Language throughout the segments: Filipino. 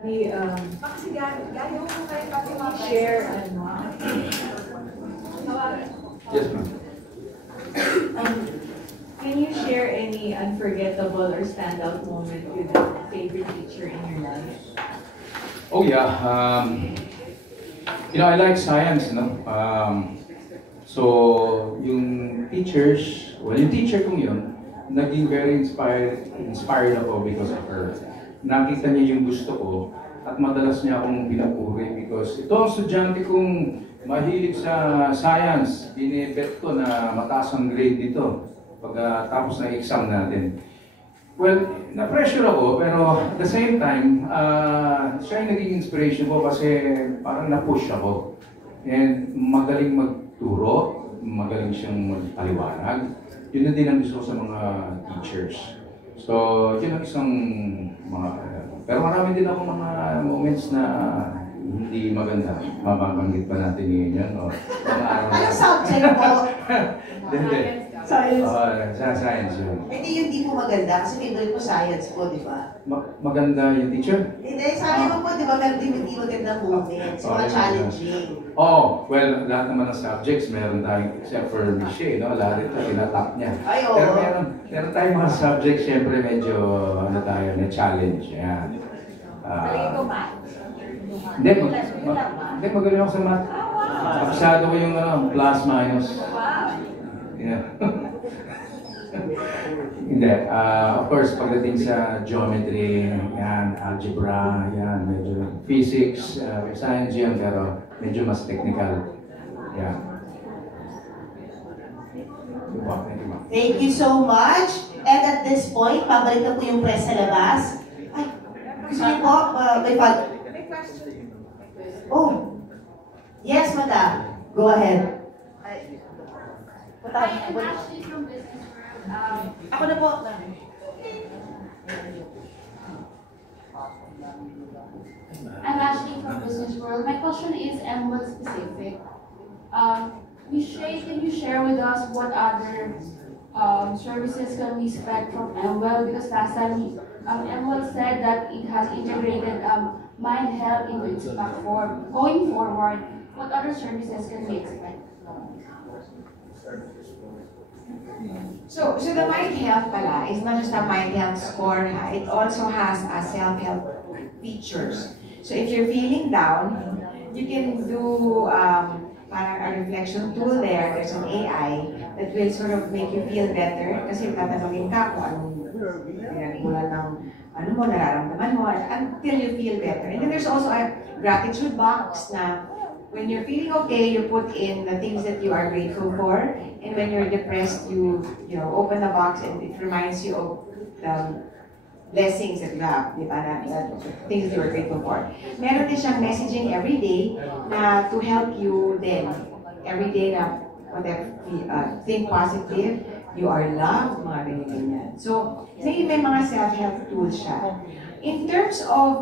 Kasi gano'n ko kayo pati share, Yes, ma'am. Can you share any unforgettable or standout moment with a favorite teacher in your life? Oh yeah, I like science, no? So yung teachers, yung teacher kong yun, naging very inspired ako because of her. Nakita niya yung gusto ko at madalas niya akong pinupuri because ito ang estudyante kong mahilig sa science. Binibet ko na mataas ang grade dito pagkatapos ng exam natin. Well, na-pressure ako pero at the same time, siya yung naging inspiration ko kasi parang na-push ako. And magaling magturo, magaling siyang magpaliwanag. Yun na din ang gusto ko sa mga teachers. So, yun ang isang pero marami din ako mga moments na hindi maganda. Mababanggit pa natin yun, o mga araw na. Ano subject po? Hindi. Science. Sa science yun. Hindi yung di po maganda kasi favorite po science po, di ba? Maganda yung teacher? Hindi, sabi mo po, di ba, meron din hindi magandang moments, mga challenging. Oh, well, lahat naman ng subjects meron tayong, except for Michelle, no? Lahat ito, tinatap niya. Ay, oo. Pero meron tayong mga subjects, syempre medyo, na-challenge. Yan. Palagi ko math. Hindi, magaling ako sa math. Kapsado ko yung plus, minus. Yeah. Hindi. Of course, pagdating sa geometry, yan, algebra, yan, medyo physics, science yan, pero medyo mas technical. Yeah. Thank you so much. And at this point, pabalik na po yung press sa labas. Ay, gusto niyo po, may question. Oh, yes, madam. Go ahead. Hi, I'm Ashley from Business World. Ako na po. I'm Ashley from Business World. My question is MWell specific. Michelle, can you share with us what other services can we expect from MWell? Because last time MWell said that it has integrated Mind Health into its platform. Going forward, what other services can we expect? So the Mind Health pala is not just a Mind Health score, ha? It also has a self-help features. So if you're feeling down, you can do parang a reflection tool there. There's an AI that will sort of make you feel better kasi tatanungin ka kung anong pinagmulan ng ano mo, nararamdaman mo, until you feel better. And then there's also a gratitude box na when you're feeling okay, you put in the things that you are grateful for. And when you're depressed, you open the box and it reminds you of the blessings that you have, di ba? Things that you are grateful for. Meron din siyang messaging every day na to help you then. Every day na whatever, think positive, you are loved, mga ganyan. So, may mga self-help tools siya. In terms of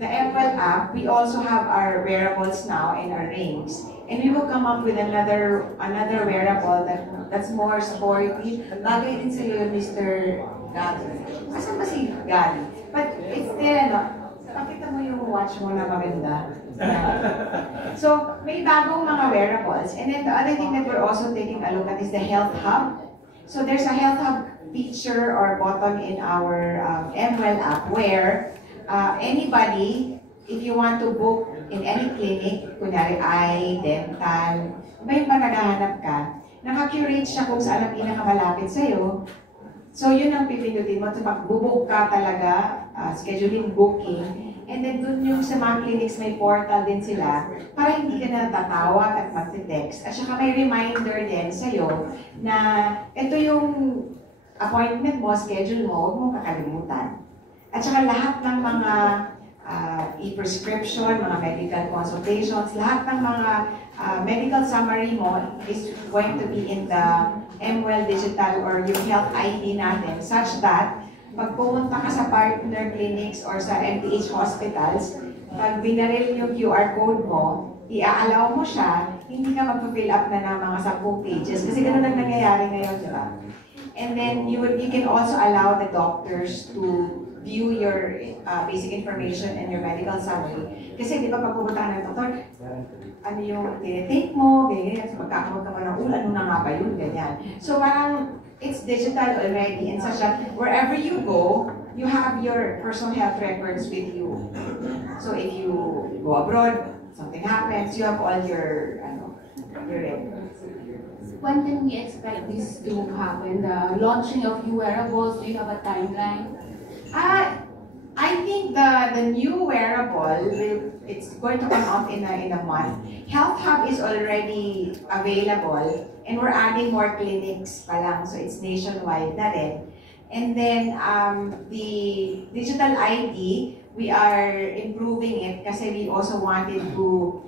the MWell app, we also have our wearables now and our rings. And we will come up with another wearable that's more sporty. Bagay din sa'yo, Mr. Gali. Asan ba si Gali? But it's there, pakita mo yung watch mo na maganda. So, may bagong mga wearables. And then the other thing that we're also taking a look at is the Health Hub. So there's a Health Hub feature or button in our MWell app where anybody, if you want to book in any clinic, kunyari eye, dental, may naghahanap ka, naka-curate siya kung saan ang pinakamalapit sa'yo. So yun ang pipindutin mo, so mag-book ka talaga, scheduling booking, and then dun yung sa mga clinics may portal din sila para hindi ka na tatawag at mag-text. At saka may reminder din sa'yo na ito yung appointment mo, schedule mo, huwag mong kakalimutan. At saka lahat ng mga e-prescription, mga medical consultations, lahat ng mga medical summary mo is going to be in the MWell Digital or yung Health ID natin such that pag pumunta ka sa partner clinics or sa MPH hospitals, pag binaril yung QR code mo, i-allow mo siya, hindi ka mag-fill up na ng mga 10 pages kasi ganun ang nangyayari ngayon, di ba? And then you can also allow the doctors to view your basic information and your medical summary. Kasi di ba pag pupunta ka ng doktor, ano yung tinitake mo, ganyan, magkakamot ka pa ng ulo, ano na nga ba yun, ganyan. So parang it's digital already and such that wherever you go, you have your personal health records with you. So if you go abroad, something happens, you have all your records. When can we expect this to happen? The launching of new wearables, do you have a timeline? I think the new wearable, it's going to come out in a month. Health Hub is already available and we're adding more clinics pa lang, so it's nationwide na rin. And then the digital ID, we are improving it kasi we also wanted to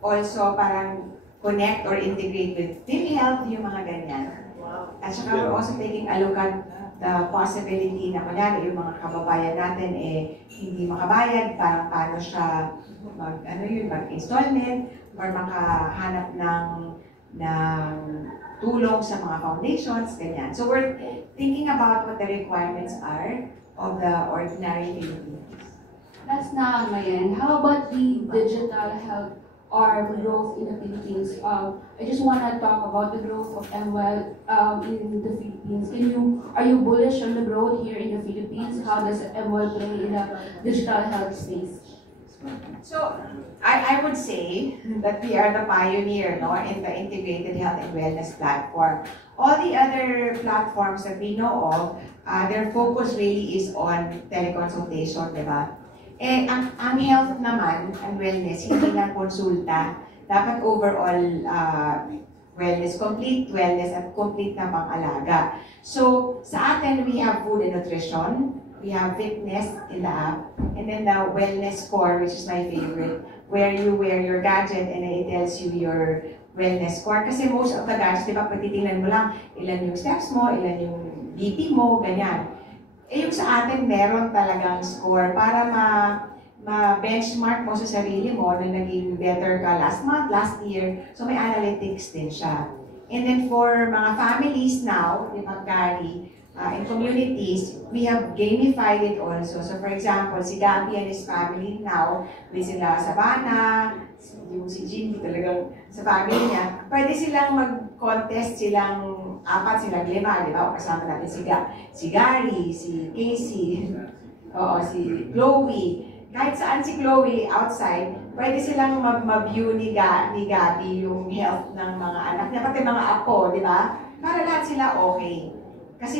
also parang connect or integrate with PhilHealth, yung mga ganyan. At saka we're also taking a look at the possibility na kunyari yung mga kababayan natin hindi makabayad, parang paano siya mag-installment or makahanap ng tulong sa mga foundations, ganyan. So we're thinking about what the requirements are of the ordinary Filipinos. That's na on my end. How about the digital health or growth in the Philippines? I just want to talk about the growth of MWell in the Philippines. Are you bullish on the growth here in the Philippines? How does MWell play in the digital health space? So I would say that we are the pioneer in the integrated health and wellness platform. All the other platforms that we know of, their focus really is on teleconsultation, di ba? Ang health naman, ang wellness, hindi lang konsulta. Dapat overall wellness, complete wellness at complete na pang-alaga. So, sa atin, we have food and nutrition, we have fitness in the app, and then the wellness score, which is my favorite, where you wear your gadget and it tells you your wellness score. Kasi most of the gadgets, di ba, patitingnan mo lang, ilan yung steps mo, ilan yung BP mo, ganyan. Yung sa atin, meron talagang score para ma-benchmark mo sa sarili mo na naging better ka last month, last year. So may analytics din siya. And then for mga families now, di ba, Gary, in communities, we have gamified it also. So for example, si Gabby and his family now, may sila Sabana, yung si Jimmy talagang sa family niya, pwede silang mag-contest, silang 4, silang 5, di ba? O kasama natin si Gary, si Casey, si Chloe. Kahit saan si Chloe outside, pwede silang mag-view ni Gabby yung health ng mga anak niya, pati mga apo, di ba? Para lahat sila okay. Kasi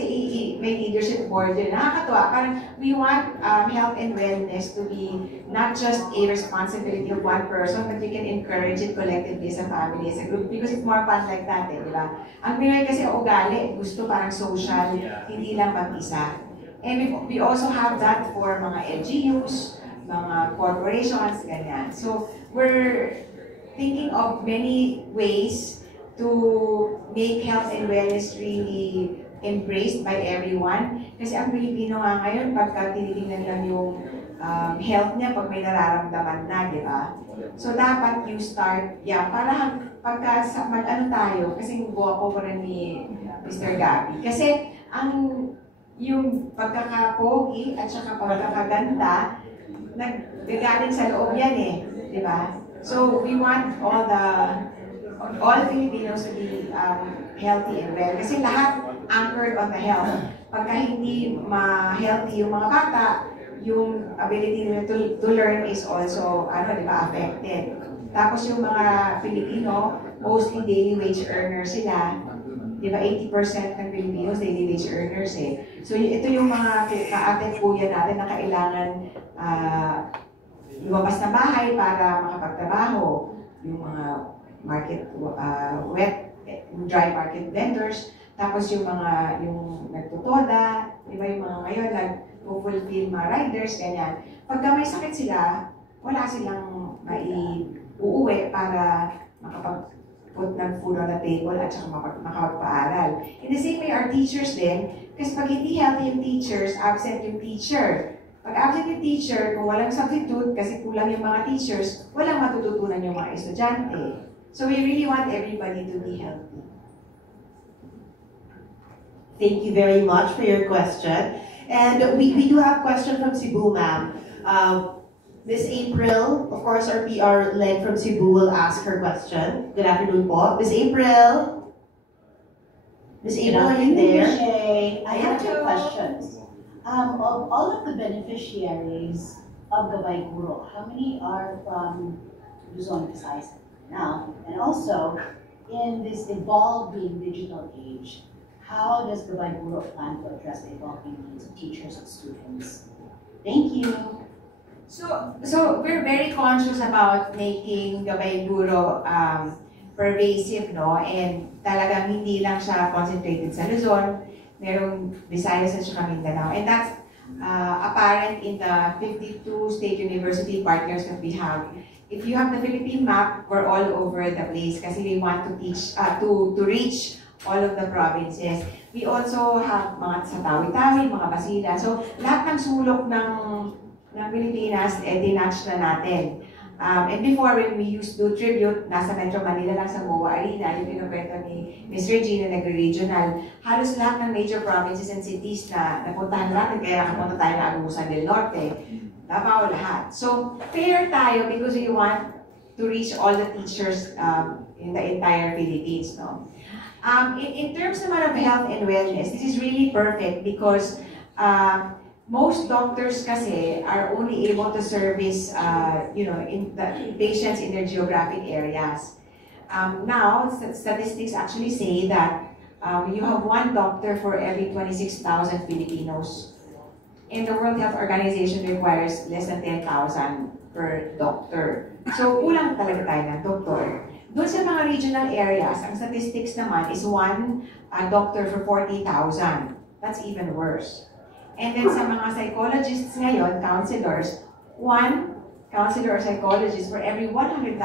may leadership board yun. Nakakatuwa. Parang we want health and wellness to be not just a responsibility of one person, but you can encourage it collectively as a family, as a group, because it's more fun like that, di ba? Ang Pinoy kasi ugali, gusto parang social, hindi lang mag-isa. And we also have that for mga LGUs, mga corporations, ganyan. So we're thinking of many ways to make health and wellness really embraced by everyone. Kasi ang Pilipino nga ngayon, pagka tinitingnan lang yung health niya, pag may nararamdaman na, di ba? So dapat you start, para pagka mag-ano tayo, kasi buwa ko rin ni Mr. Gabby. Kasi yung pagkakapogi at saka pagkakaganda, nagagaling sa loob yan di ba? So we want all Filipinos to be healthy and well. Kasi lahat anchored on the health. Pagka hindi ma-healthy yung mga bata, yung ability nila to learn is also, di ba, affected. Tapos yung mga Filipino, mostly daily wage earners sila. Di ba, 80% ng Filipinos daily wage earners So ito yung mga ka-ate kuya natin na kailangan lumabas na bahay para makapagtrabaho. Yung mga market, dry market vendors. Tapos yung nagtutoda, di ba yung mga ngayon nag-fulfill mga riders, ganyan. Pagka may sakit sila, wala silang uuwi para makapag-put ng food on the table at saka makapagpaaral. In the same way, our teachers din, kasi pag hindi healthy yung teachers, absent yung teacher. Pag absent yung teacher, kung walang substitute, kasi kulang yung mga teachers, walang matututunan yung mga estudyante. So we really want everybody to be healthy. Thank you very much for your question. And we do have a question from Cebu, ma'am. Miss April, of course, our PR leg from Cebu will ask her question. Good afternoon po. Miss April? Miss April, are you there? I have 2 questions. Of all of the beneficiaries of Gabay Guro, how many are from Luzon, Visayas now? And also, in this evolving digital age, how does Gabay Guro plan to address the evolving needs of teachers and students? Thank you. So we're very conscious about making Gabay Guro pervasive, no? And talagang hindi lang siya concentrated sa Luzon, merong Visayas at saka Mindanao. And that's apparent in the 52 state university partners that we have. If you have the Philippine map, we're all over the place kasi we want to teach, to reach all of the provinces. We also have mga sa Tawi-Tawi, mga Basilan. So lahat ng sulok ng Pilipinas, dinatch na natin. And before, when we used to tribute, nasa Metro Manila lang sa MOA Arena, yung pinukwento ni Ms. Regina, nag-regional, halos lahat ng major provinces and cities na napuntahan natin, kaya nakapunta tayo na Agusan del Norte, Davao, lahat. So, fair tayo because we want to reach all the teachers in the entire Philippines, no? In terms naman of health and wellness, this is really perfect because most doctors kasi are only able to service, in the patients in their geographic areas. Now, statistics actually say that you have 1 doctor for every 26,000 Filipinos. And the World Health Organization requires less than 10,000 per doctor. So, kulang talaga tayo ng doktor. Doon sa mga regional areas, ang statistics naman is 1 doctor for 40,000. That's even worse. And then sa mga psychologists ngayon, counselors, 1 counselor or psychologist for every 100,000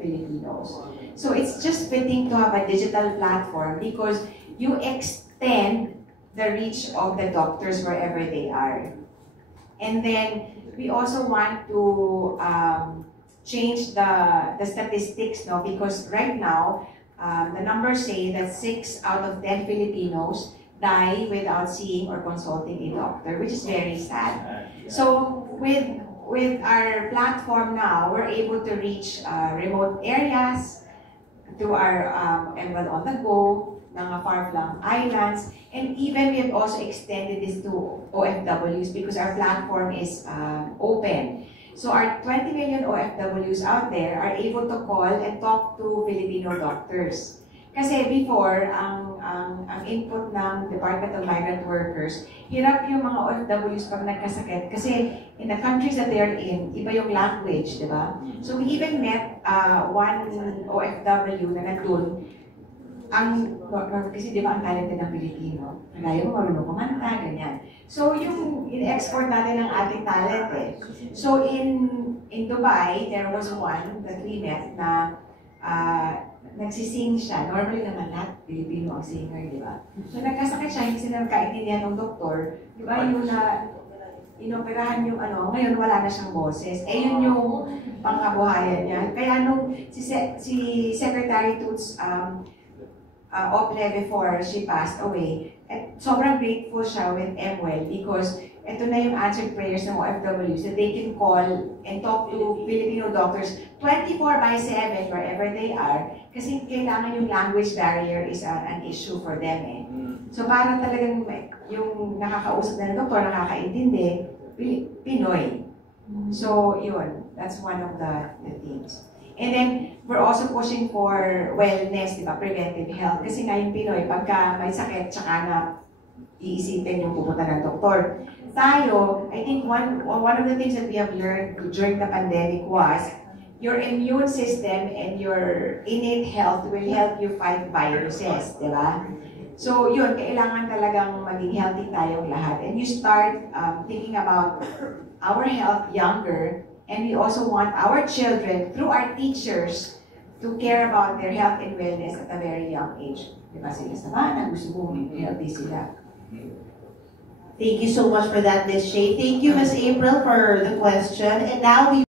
Filipinos. So it's just fitting to have a digital platform because you extend the reach of the doctors wherever they are. And then we also want to change the statistics, no? Because right now, the numbers say that 6 out of 10 Filipinos die without seeing or consulting a doctor, which is very sad. So with our platform now, we're able to reach remote areas through our MWell on the go, mga far-flung islands, and even we have also extended this to OFWs because our platform is open. So our 20 million OFWs out there are able to call and talk to Filipino doctors. Kasi before, ang input ng Department of Migrant Workers, hirap yung mga OFWs pag nagkasakit kasi in the countries that they are in, iba yung language, di ba? So we even met 1 OFW na nandun, kasi di ba ang talented ng Pilipino, kaya mo marunong kumanta, ganyan. So yung in-export natin ang ating talent eh. So in Dubai, there was one that we met na nagsising siya. Normally naman lahat Pilipino ang singer, di ba? So nagkasakit siya, hindi sila nagkaintindihan ng doktor. Di ba yung na inoperahan yung ngayon wala na siyang boses. Eh yun yung pangkabuhayan niya. Kaya nung si Secretary Toots Ople before she passed away, sobrang grateful siya with MWell because ito na yung answered prayers ng OFWs that they can call and talk to Filipino doctors 24/7 wherever they are kasi kailangan yung language barrier is an issue for them eh. So para talagang yung nakakausap na ng doktor, nakakaintindi, Pinoy. So yun, that's one of the things. And then, we're also pushing for wellness, di ba, preventive health. Kasi nga yung Pinoy, pagka may sakit, tsaka na iisipin yung pupunta ng doktor. Tayo, I think one of the things that we have learned during the pandemic was your immune system and your innate health will help you fight viruses, di ba? So yun, kailangan talagang maging healthy tayong lahat. And you start thinking about our health younger, and we also want our children, through our teachers, to care about their health and wellness at a very young age. Di ba sila sa mana, gusto mong healthy sila. Thank you so much for that, Ms. Shay. Thank you, Ms. April, for the question. And now we